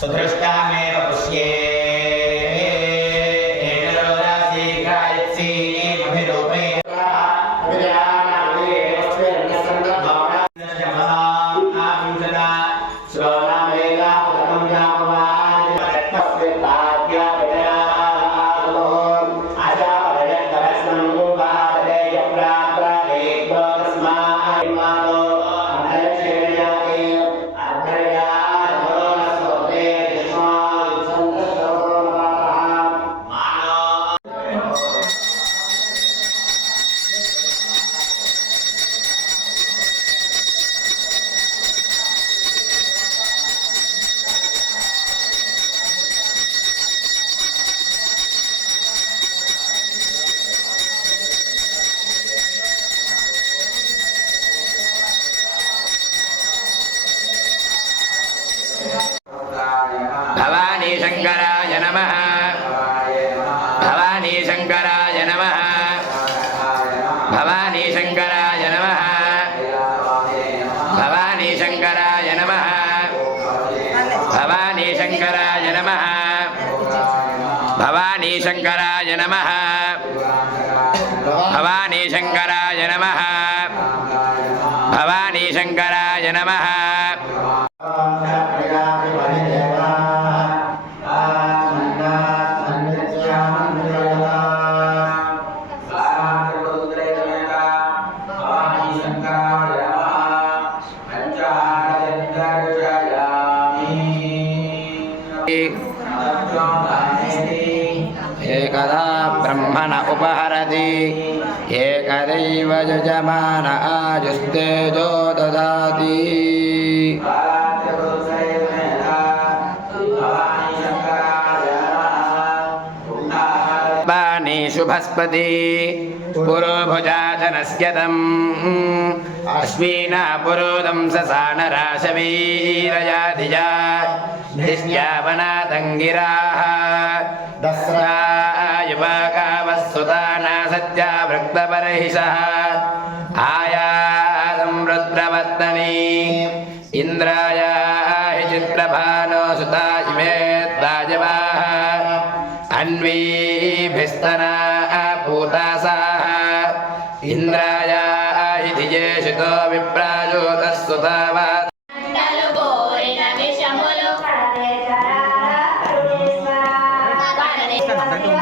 सुदृष्टामेव पुष्ये भवानी शंकराय नमः भवानी शंकराय नमः भवानी शंकराय नमः भवानी शंकराय नमः भवानी शंकराय नमः भवानी शंकराय नमः भवानी शंकराय नमः भवानी शंकराय नमः एकदा ब्रह्मण उपहरति एकदैव यजमान आजुस्तेजो ददाति बाणी शुभस्पति पुरोभुजाजनस्य तम् अश्विना पुरोदं ससानराशवीरयाधिजा धिष्यावनातङ्गिराः दस्रा युवाकावस्तुताना सत्या भृक्तपरहिषः आयादं रुद्रवर्तनी इन्द्राय हि चित्रभानो सुता इमे ताजवाः अन्वीभिस्तना पूतासाः इन्द्राय हि धियेषितो विप्राजोतः सुतावा Thank you.